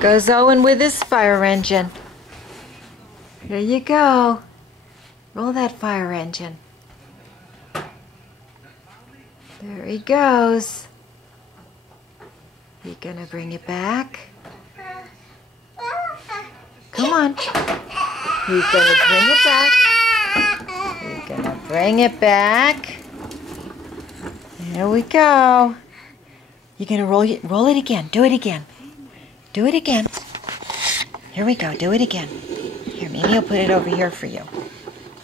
goes Owen with his fire engine. Here you go. Roll that fire engine. There he goes. You gonna bring it back? Come on. He's gonna bring it back. He's gonna bring it back. There we go. You're gonna roll it again. Do it again. Do it again. Here we go. Do it again. Here, Mimi will put it over here for you.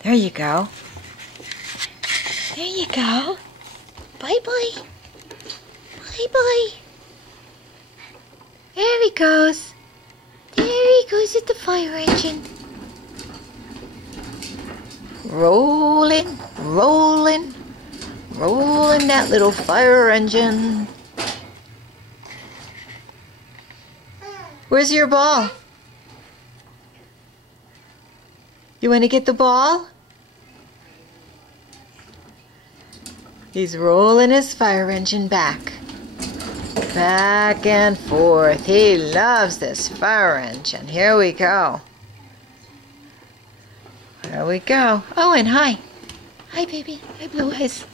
There you go. There you go. Bye-bye. Bye-bye. There he goes. There he goes at the fire engine. Rolling, rolling, rolling that little fire engine. Where's your ball? You want to get the ball? He's rolling his fire engine back. Back and forth. He loves this fire engine. Here we go. There we go. Owen, hi. Hi, baby. Hi, Blue Eyes.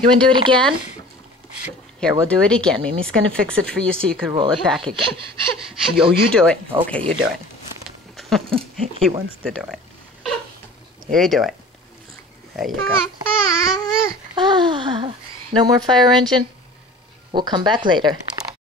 You want to do it again? Here, we'll do it again. Mimi's going to fix it for you so you can roll it back again. Oh, you do it. Okay, you do it. He wants to do it. Here, you do it. There you go. Ah, no more fire engine? We'll come back later.